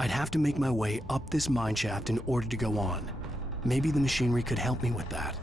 I'd have to make my way up this mine shaft in order to go on. Maybe the machinery could help me with that.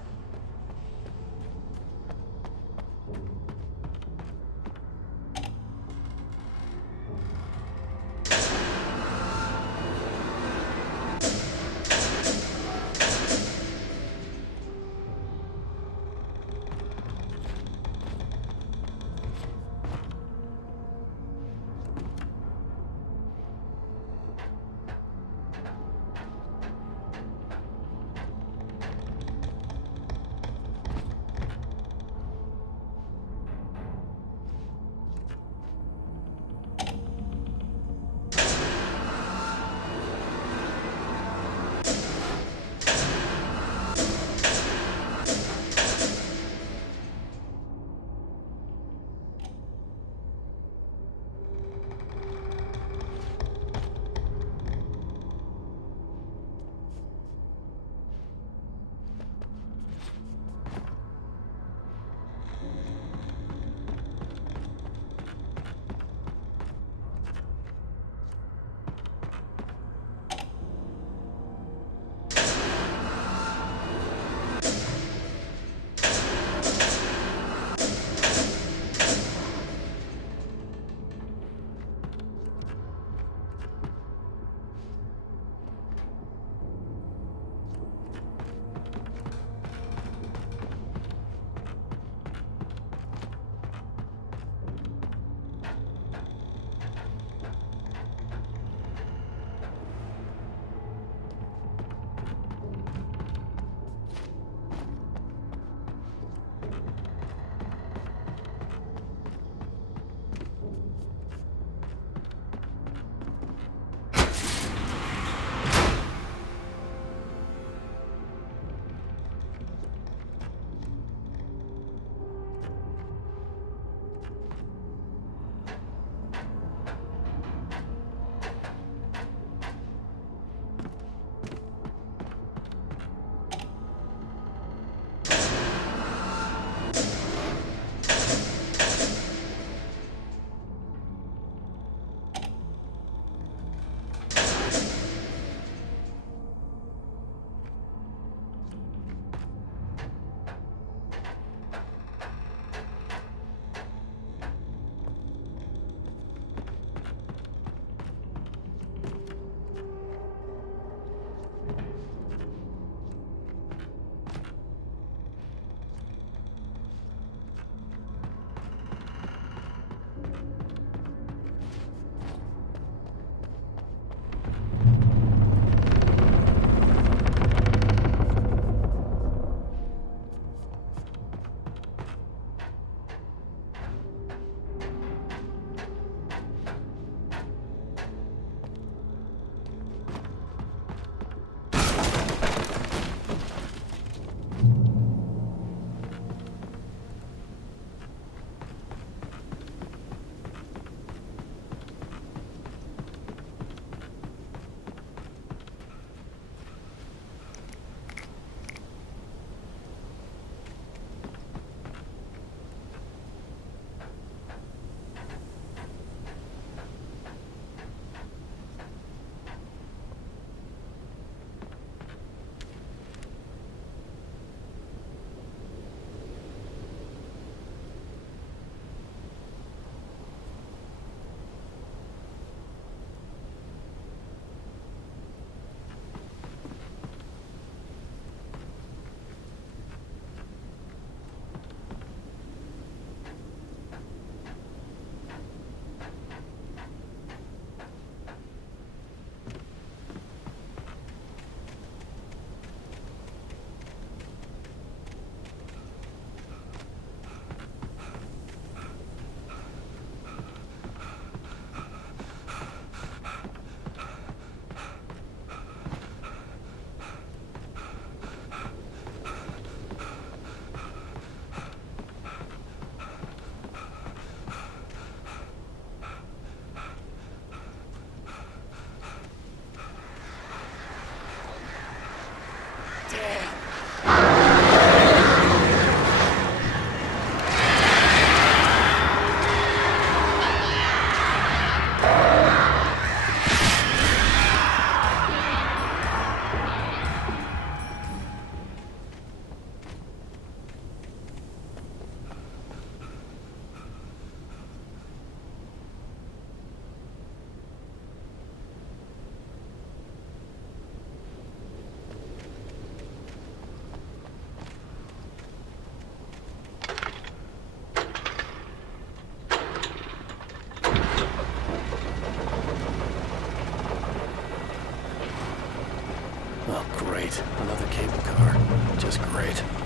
Great.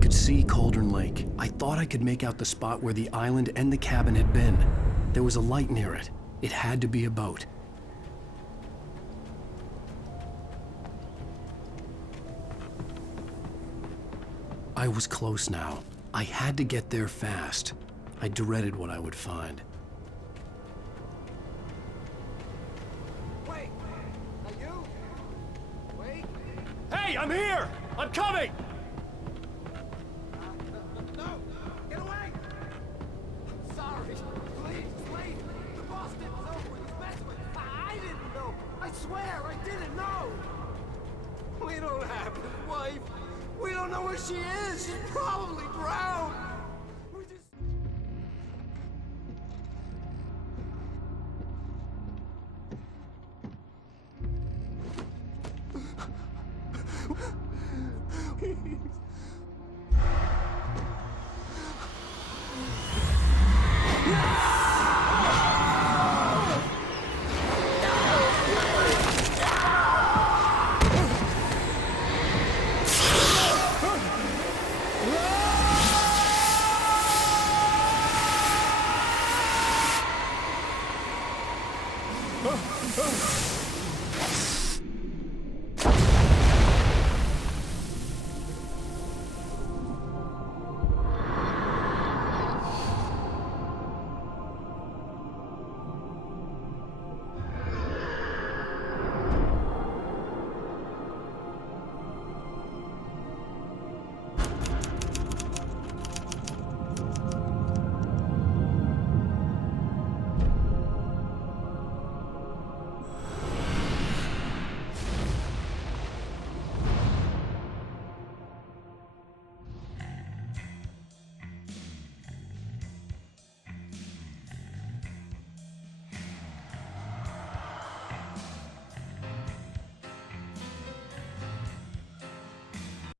could see Cauldron Lake. I thought I could make out the spot where the island and the cabin had been. There was a light near it. It had to be a boat. I was close now. I had to get there fast. I dreaded what I would find. Wait! Are you? Wait! Hey, I'm here! I'm coming! No! Get away! Sorry. Please, wait! The boss didn't know who he was messing with. I didn't know! I swear, I didn't know! We don't have his wife. We don't know where she is. She's probably drowned. We just...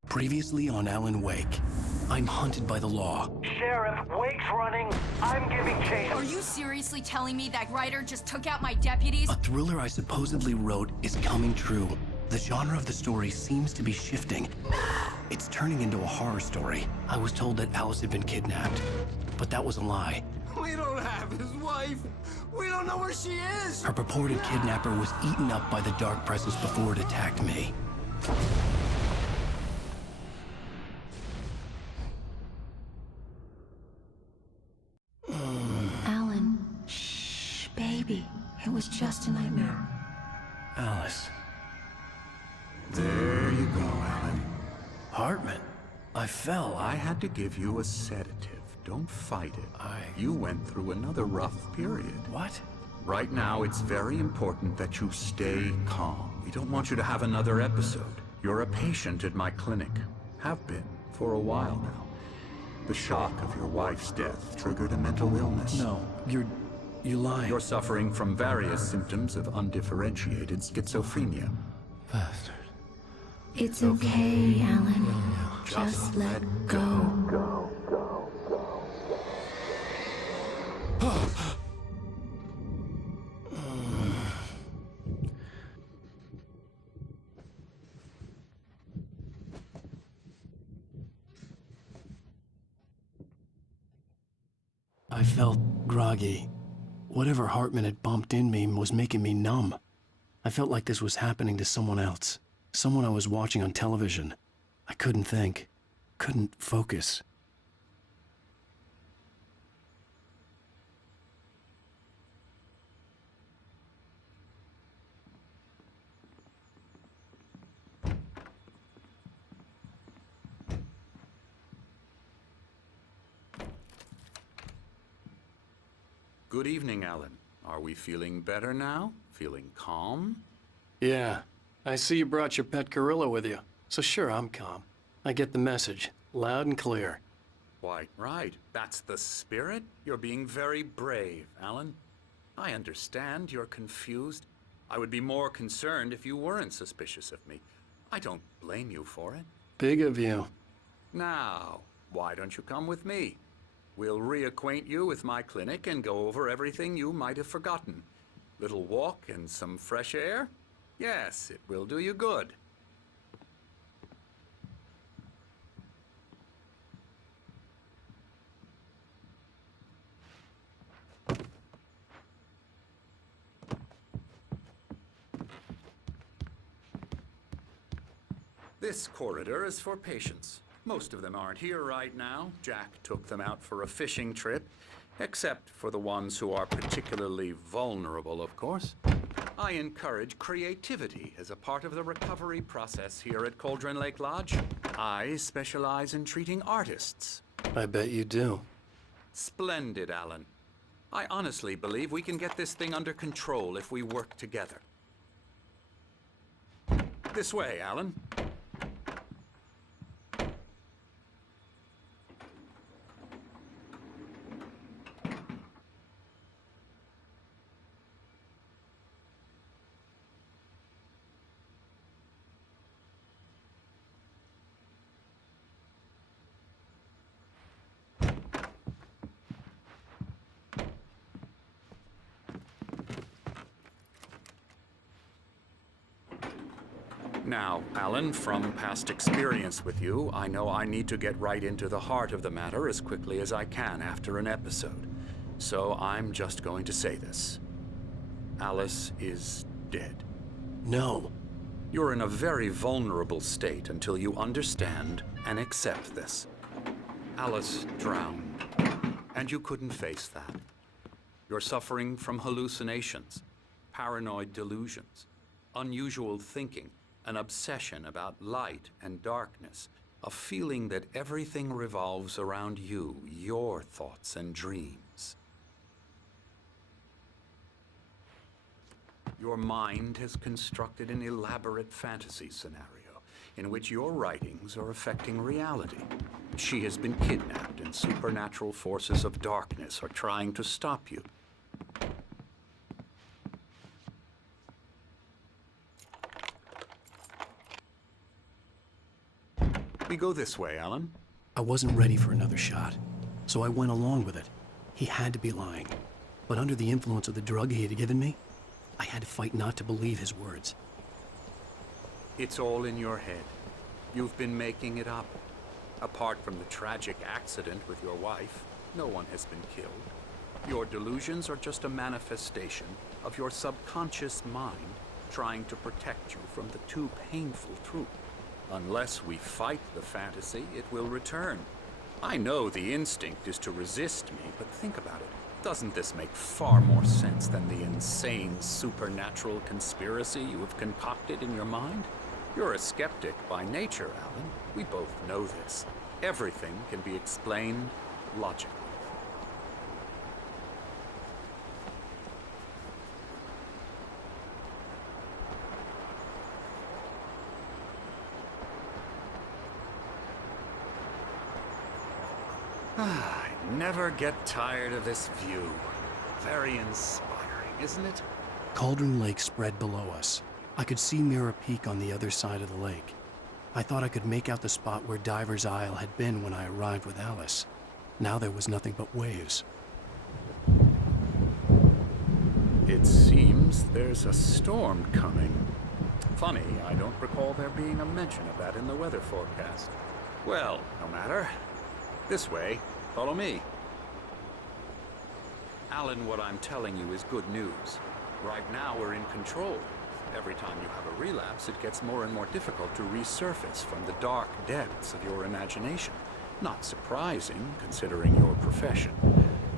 Previously on Alan Wake, I'm hunted by the law. Sheriff, Wake's running. I'm giving chase. Are you seriously telling me that writer just took out my deputies? A thriller I supposedly wrote is coming true. The genre of the story seems to be shifting. It's turning into a horror story. I was told that Alice had been kidnapped, but that was a lie. We don't have his wife. We don't know where she is. Her purported kidnapper was eaten up by the dark presence before it attacked me. Alan, shh, baby. It was just a nightmare. Alice. There you go, Alan. Hartman. I fell. I had to give you a sedative. Don't fight it. You went through another rough period. What? Right now, it's very important that you stay calm. We don't want you to have another episode. You're a patient at my clinic. Have been for a while now. The shock of your wife's death triggered a mental illness. No, you're lying. You're suffering from various symptoms of undifferentiated schizophrenia. Bastard. It's okay, Alan. Just let go. I felt groggy. Whatever Hartman had bumped in me was making me numb. I felt like this was happening to someone else. Someone I was watching on television. I couldn't think. Couldn't focus. Good evening, Alan. Are we feeling better now? Feeling calm? Yeah. I see you brought your pet gorilla with you. So sure, I'm calm. I get the message. Loud and clear. Why, right. That's the spirit. You're being very brave, Alan. I understand you're confused. I would be more concerned if you weren't suspicious of me. I don't blame you for it. Big of you. Now, why don't you come with me? We'll reacquaint you with my clinic and go over everything you might have forgotten. Little walk and some fresh air? Yes, it will do you good. This corridor is for patients. Most of them aren't here right now. Jack took them out for a fishing trip, except for the ones who are particularly vulnerable, of course. I encourage creativity as a part of the recovery process here at Cauldron Lake Lodge. I specialize in treating artists. I bet you do. Splendid, Alan. I honestly believe we can get this thing under control if we work together. This way, Alan. Now, Alan, from past experience with you, I know I need to get right into the heart of the matter as quickly as I can after an episode. So I'm just going to say this. Alice is dead. No. You're in a very vulnerable state until you understand and accept this. Alice drowned, and you couldn't face that. You're suffering from hallucinations, paranoid delusions, unusual thinking, an obsession about light and darkness, a feeling that everything revolves around you, your thoughts and dreams. Your mind has constructed an elaborate fantasy scenario in which your writings are affecting reality. She has been kidnapped and supernatural forces of darkness are trying to stop you. We go this way, Alan. I wasn't ready for another shot, so I went along with it. He had to be lying. But under the influence of the drug he had given me, I had to fight not to believe his words. It's all in your head. You've been making it up. Apart from the tragic accident with your wife, no one has been killed. Your delusions are just a manifestation of your subconscious mind trying to protect you from the too painful truth. Unless we fight the fantasy, it will return. I know the instinct is to resist me, but think about it. Doesn't this make far more sense than the insane supernatural conspiracy you have concocted in your mind? You're a skeptic by nature, Alan. We both know this. Everything can be explained logically. I never get tired of this view. Very inspiring, isn't it? Cauldron Lake spread below us. I could see Mirror Peak on the other side of the lake. I thought I could make out the spot where Diver's Isle had been when I arrived with Alice. Now there was nothing but waves. It seems there's a storm coming. Funny, I don't recall there being a mention of that in the weather forecast. Well, no matter. This way. Follow me. Alan, what I'm telling you is good news. Right now, we're in control. Every time you have a relapse, it gets more and more difficult to resurface from the dark depths of your imagination. Not surprising, considering your profession.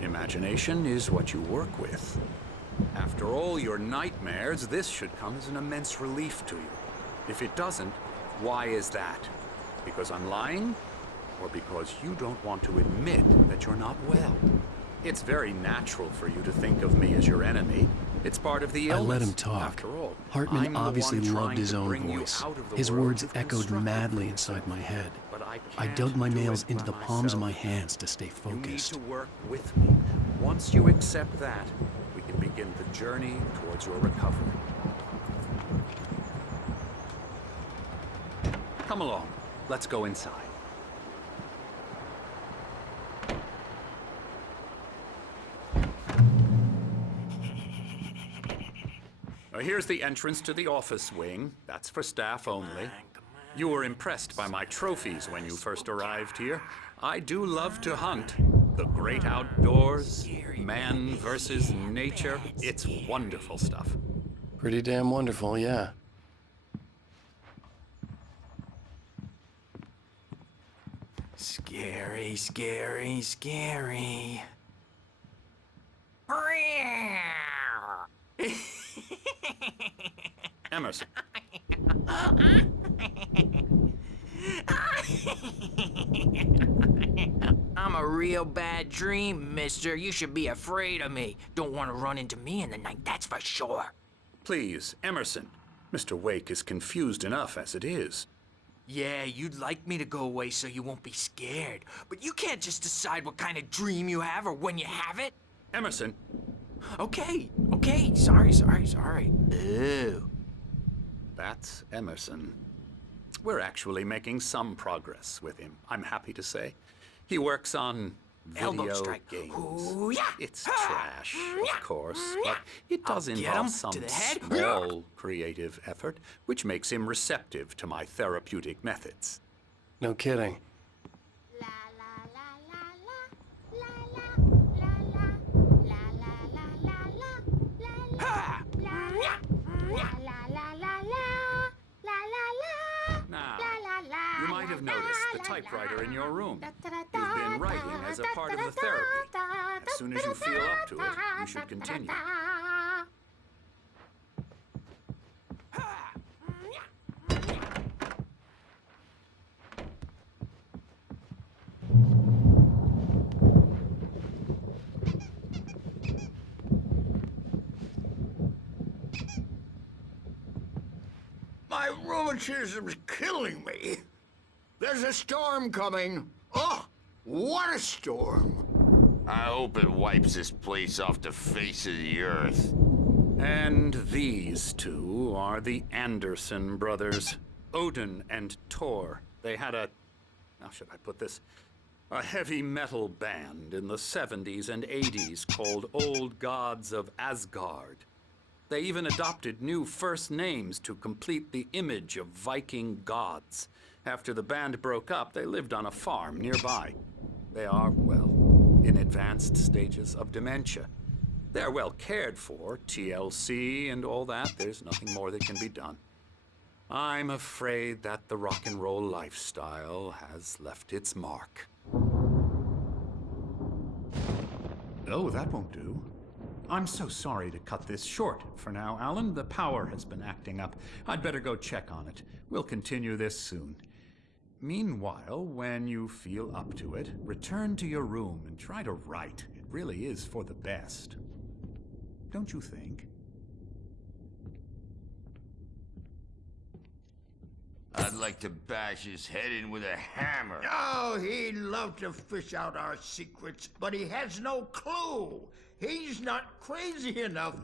Imagination is what you work with. After all your nightmares, this should come as an immense relief to you. If it doesn't, why is that? Because I'm lying? Or because you don't want to admit that you're not well? It's very natural for you to think of me as your enemy. It's part of the illness. I let him talk. After all, Hartman I'm the obviously one loved trying his to own bring you voice. out of the His world words you've echoed constructed madly for inside yourself. my head. But I I can't dug my do nails it into the by palms of my myself. hands to stay You need focused. to work with me. Once you accept that, we can begin the journey towards your recovery. Come along. Let's go inside. Now, here's the entrance to the office wing. That's for staff only. You were impressed by my trophies when you first arrived here. I do love to hunt. The great outdoors, man versus nature. It's wonderful stuff. Pretty damn wonderful, yeah. Scary, scary, scary. Emerson. I'm a real bad dream, mister. You should be afraid of me. Don't want to run into me in the night, that's for sure. Please, Emerson. Mr. Wake is confused enough as it is. Yeah, you'd like me to go away so you won't be scared. But you can't just decide what kind of dream you have or when you have it. Emerson. Okay, sorry. Ew. That's Emerson. We're actually making some progress with him, I'm happy to say. He works on Elbow video strike. games. Ooh, yeah. It's trash, of course, but it does I'll get involve him some to the head. small creative effort, which makes him receptive to my therapeutic methods. No kidding. Now, you might have noticed the typewriter in your room. You've been writing as a part of the therapy. As soon as you feel up to it, you should continue. My rheumatism's killing me. There's a storm coming. Oh, what a storm. I hope it wipes this place off the face of the earth. And these two are the Anderson brothers, Odin and Thor. They had how should I put this? A heavy metal band in the 70s and 80s called Old Gods of Asgard. They even adopted new first names to complete the image of Viking gods. After the band broke up, they lived on a farm nearby. They are, well, in advanced stages of dementia. They're well cared for, TLC and all that. There's nothing more that can be done. I'm afraid that the rock and roll lifestyle has left its mark. Oh, that won't do. I'm so sorry to cut this short for now, Alan. The power has been acting up. I'd better go check on it. We'll continue this soon. Meanwhile, when you feel up to it, return to your room and try to write. It really is for the best. Don't you think? I'd like to bash his head in with a hammer. Oh, he'd love to fish out our secrets, but he has no clue. He's not crazy enough.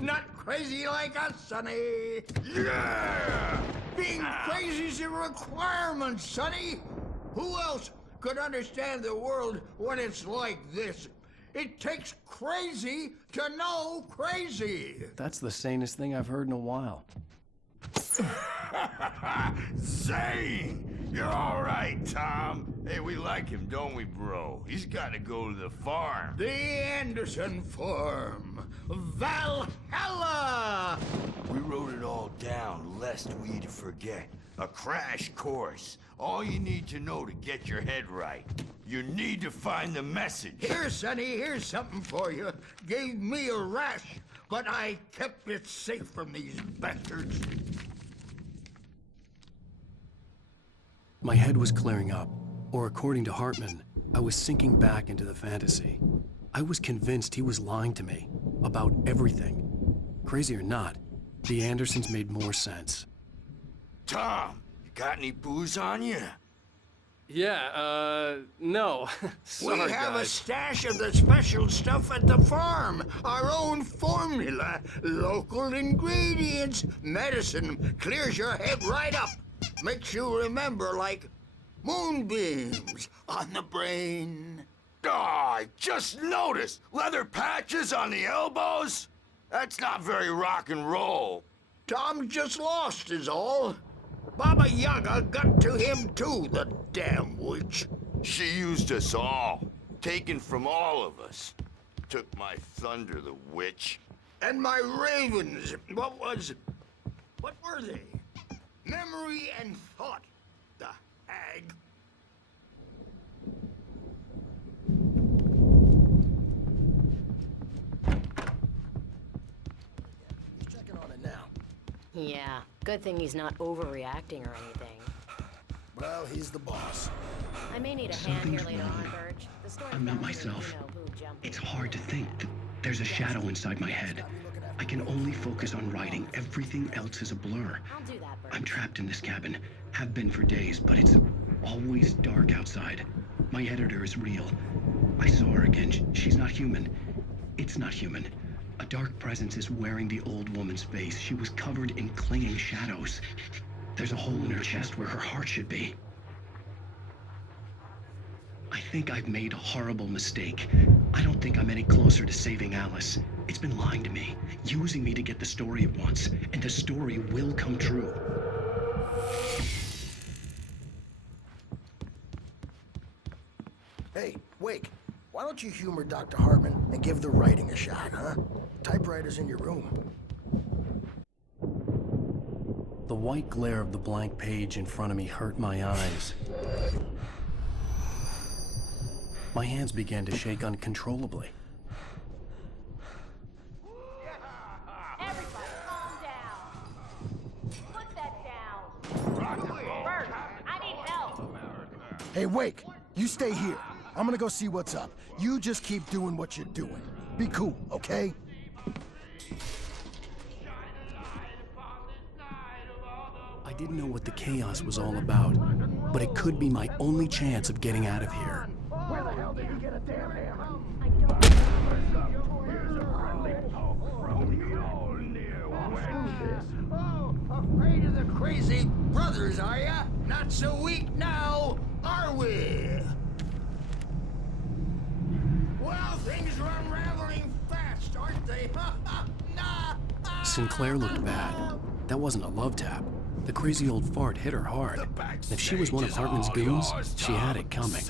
Not crazy like us, Sonny. Yeah! Being crazy's a requirement, Sonny. Who else could understand the world when it's like this? It takes crazy to know crazy. That's the sanest thing I've heard in a while. Zane! You're all right, Tom. Hey, we like him, don't we, bro? He's got to go to the farm. The Anderson Farm. Valhalla! We wrote it all down, lest we forget. A crash course. All you need to know to get your head right. You need to find the message. Here, Sonny, here's something for you. Gave me a rash, but I kept it safe from these bastards. My head was clearing up, or according to Hartman, I was sinking back into the fantasy. I was convinced he was lying to me about everything. Crazy or not, the Andersons made more sense. Tom, you got any booze on you? Yeah, no. Sorry, We have a guys. stash of the special stuff at the farm. Our own formula. Local ingredients. Medicine clears your head right up. Makes you remember like moonbeams on the brain. Oh, I just noticed. Leather patches on the elbows? That's not very rock and roll. Tom just lost is all. Baba Yaga got to him too, the damn witch. She used us all. Taken from all of us. Took my thunder, the witch. And my ravens. What were they? Memory and thought, the hag. Yeah, good thing he's not overreacting or anything. Well, he's the boss. I may need a hand here later on, Burge. The story I'm not about myself. who jumped It's hard to think. There's a shadow inside my head. I can only focus on writing. Everything else is a blur. I'll do that, Burge. I'm trapped in this cabin. Have been for days, but it's always dark outside. My editor is real. I saw her again. She's not human. It's not human. A dark presence is wearing the old woman's face. She was covered in clinging shadows. There's a hole in her chest where her heart should be. I think I've made a horrible mistake. I don't think I'm any closer to saving Alice. It's been lying to me, using me to get the story it wants, and the story will come true. Hey, Wake, why don't you humor Dr. Hartman and give the writing a shot, huh? Typewriter's in your room. The white glare of the blank page in front of me hurt my eyes. My hands began to shake uncontrollably. Everybody, calm down. Put that down. Bert, I need help. Hey, Wake, you stay here. I'm gonna go see what's up. You just keep doing what you're doing. Be cool, okay? I didn't know what the chaos was all about, but it could be my only chance of getting out of here. Where the hell did he get a damn hammer? I don't Oh, afraid of the crazy brothers, are ya? Not so weak now, are we? Well, things are unraveling fast, aren't they? Sinclair looked bad. That wasn't a love tap. The crazy old fart hit her hard. If she was one of Hartman's goons, she had it coming.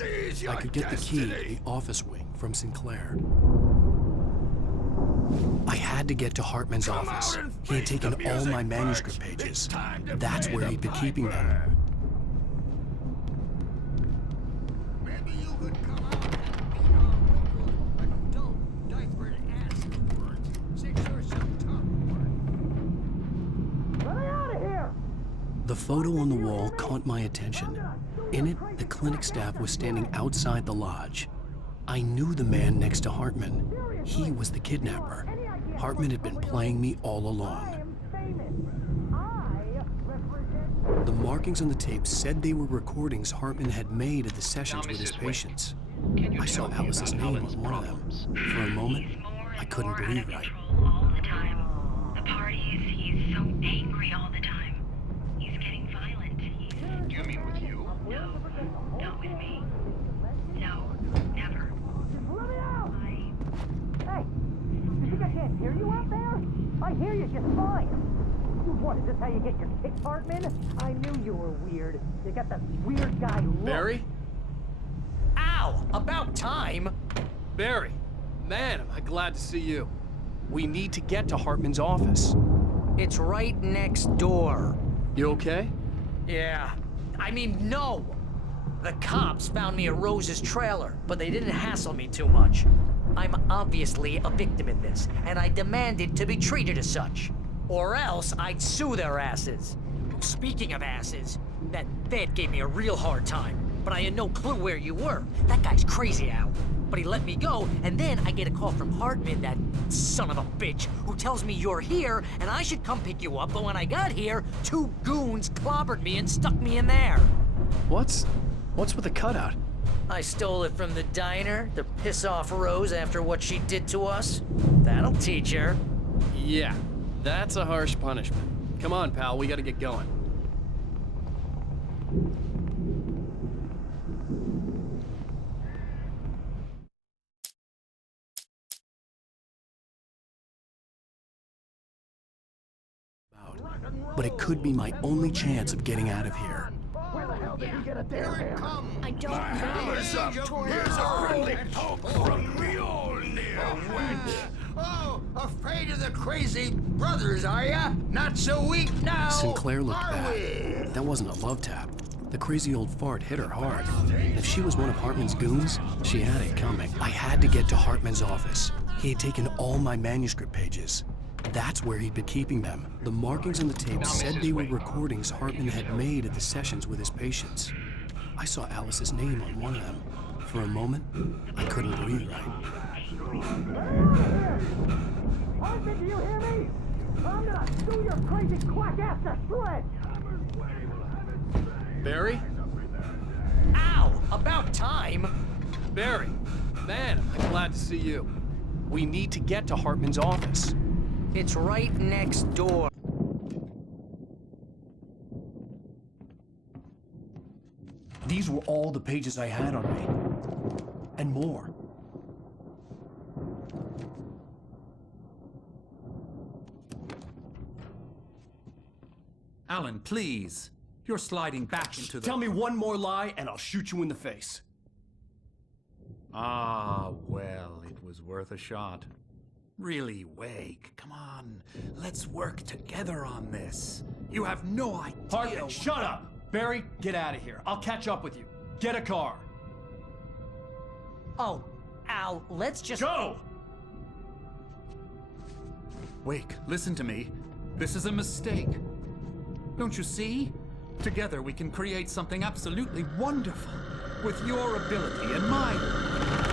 I could get the key to the office wing from Sinclair. I had to get to Hartman's office. He had taken all my manuscript pages. That's where he'd been keeping them. Maybe you could come out and beat our local adult diapered ass for 6 or some ton. Let me out of here! The photo on the wall caught my attention. In it, the clinic staff was standing outside the lodge. I knew the man next to Hartman. He was the kidnapper. Hartman had been playing me all along. The markings on the tape said they were recordings Hartman had made of the sessions with his patients. I saw Alice's name on one of them. For a moment, I couldn't believe it. All the time. The parties, he's so angry all the time. He's getting violent. You mean with you? No, not with me. No, never. Let me out! Hey, you think I can't hear you out there? I hear you just fine. What, is this how you get your kicks, Hartman? I knew you were weird. You got that weird guy look. Barry? Ow! About time! Barry! Man, am I glad to see you. We need to get to Hartman's office. It's right next door. You okay? Yeah. I mean, no! The cops found me at Rose's trailer, but they didn't hassle me too much. I'm obviously a victim in this, and I demanded to be treated as such. Or else I'd sue their asses. Speaking of asses, that vet gave me a real hard time, but I had no clue where you were. That guy's crazy, Al. But he let me go, and then I get a call from Hartman, that son of a bitch, who tells me you're here, and I should come pick you up, but when I got here, 2 goons clobbered me and stuck me in there. What's with the cutout? I stole it from the diner to piss off Rose after what she did to us. That'll teach her. Yeah, that's a harsh punishment. Come on, pal, we gotta get going. But it could be my only chance of getting out of here. Where the hell did he get a damn hammer? I don't My hammer's up. Here's a friendly poke from Mjolnir, wench. Oh, afraid of the crazy brothers, are ya? Not so weak now, Sinclair looked are bad. we? That wasn't a love tap. The crazy old fart hit her hard. If she was one of Hartman's goons, she had it coming. I had to get to Hartman's office. He had taken all my manuscript pages. That's where he'd been keeping them. The markings on the tape said they were recordings Hartman had made at the sessions with his patients. I saw Alice's name on one of them. For a moment, I couldn't breathe right. Hartman, do you hear me? I'm gonna sue your crazy quack ass to shreds! Barry? Ow! About time! Barry, man, I'm glad to see you. We need to get to Hartman's office. It's right next door. These were all the pages I had on me. And more. Alan, please. You're sliding back into the... Tell me one more lie and I'll shoot you in the face. Ah, well, it was worth a shot. Really, Wake, come on. Let's work together on this. You have no idea... Hartman, shut up! Barry, get out of here. I'll catch up with you. Get a car. Oh, Al, let's just... Go! Wake, listen to me. This is a mistake. Don't you see? Together we can create something absolutely wonderful. With your ability and mine.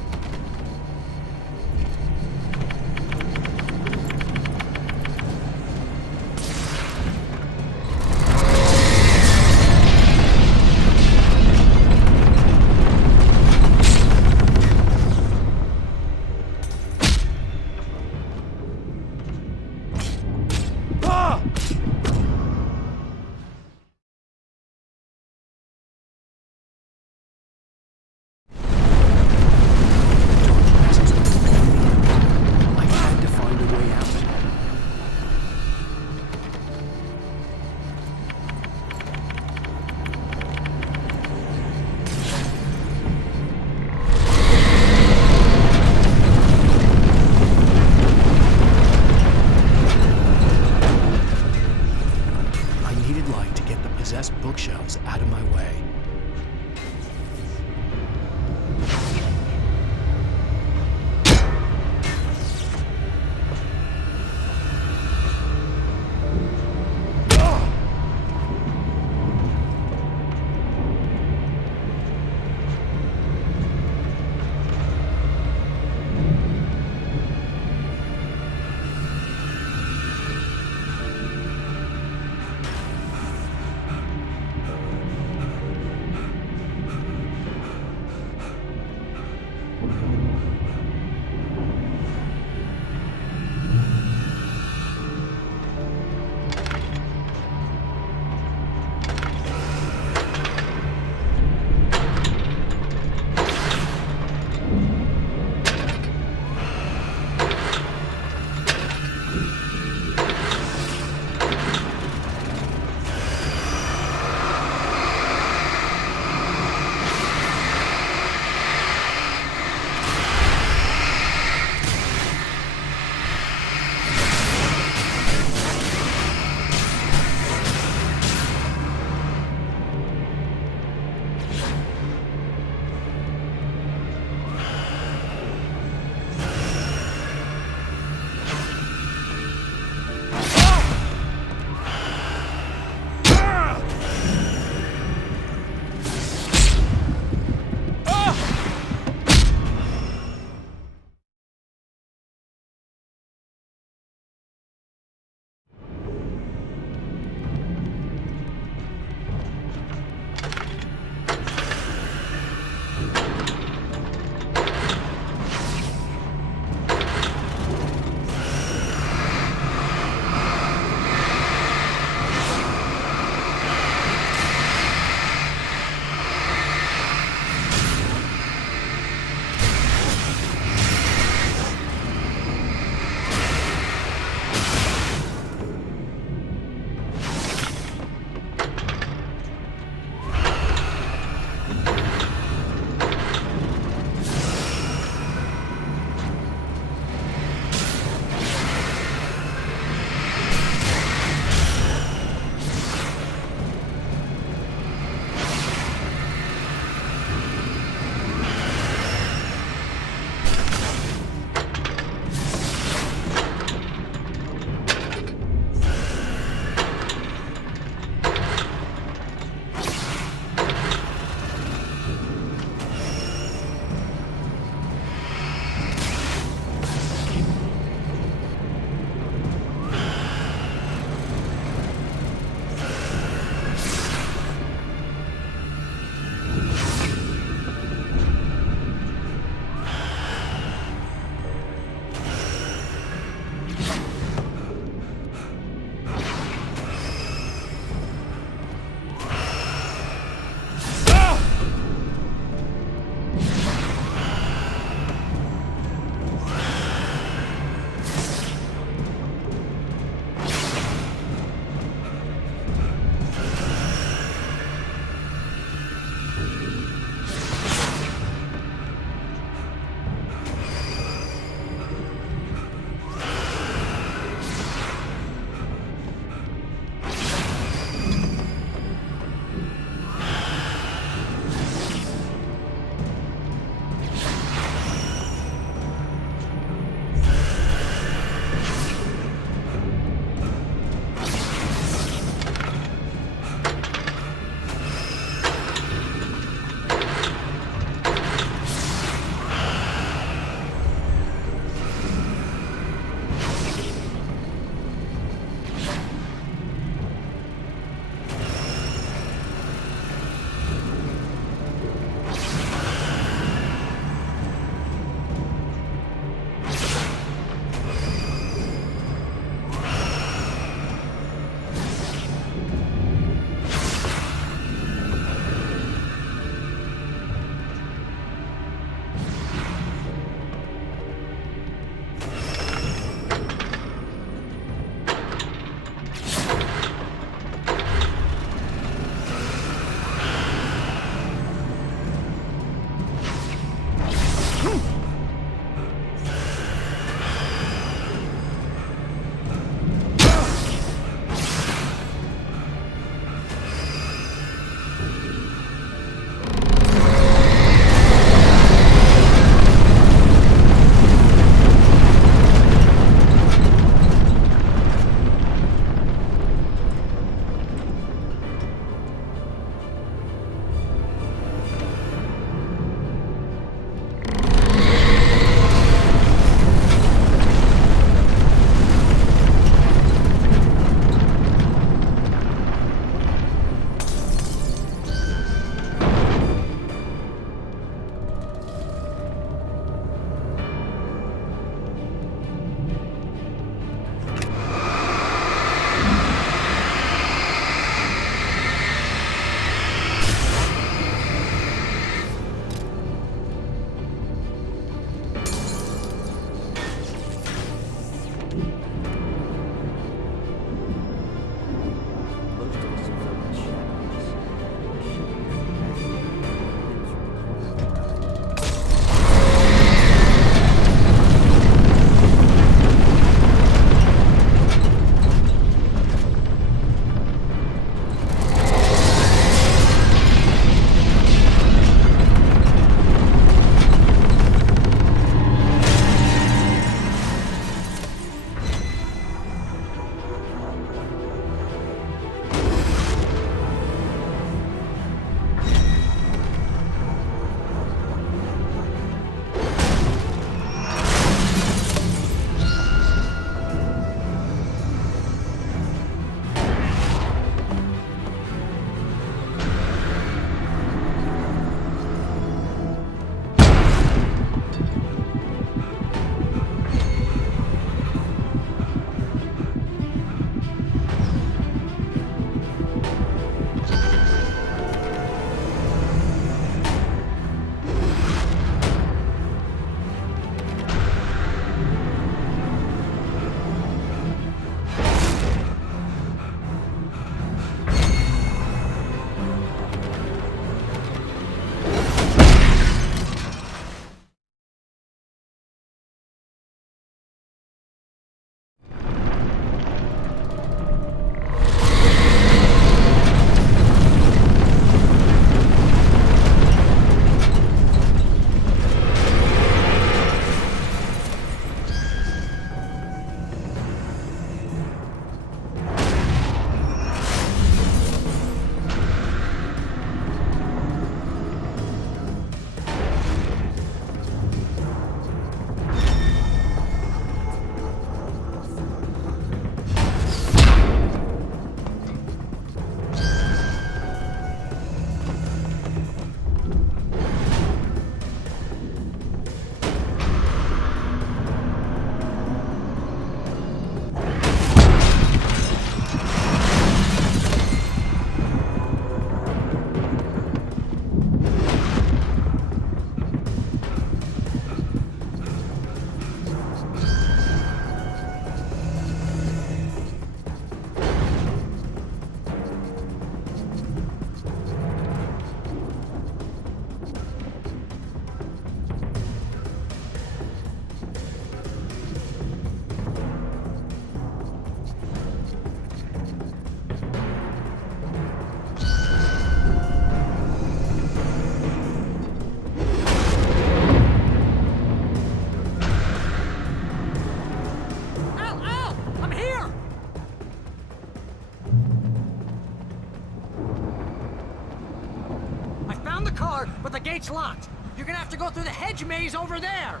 car, but the gate's locked. You're gonna have to go through the hedge maze over there.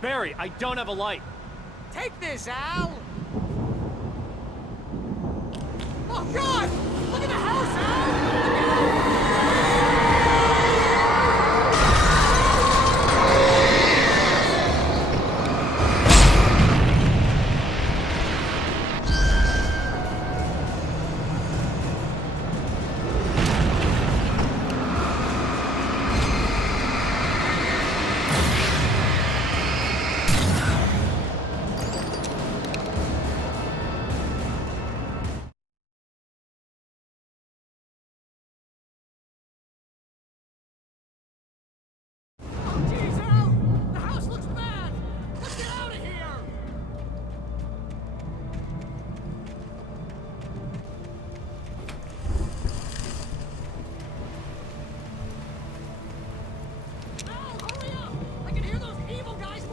Barry, I don't have a light. Take this, Al. Oh, God! Look at the house, Al! Look out!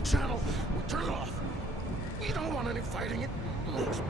The channel! Turn it off! We don't want any fighting. It makes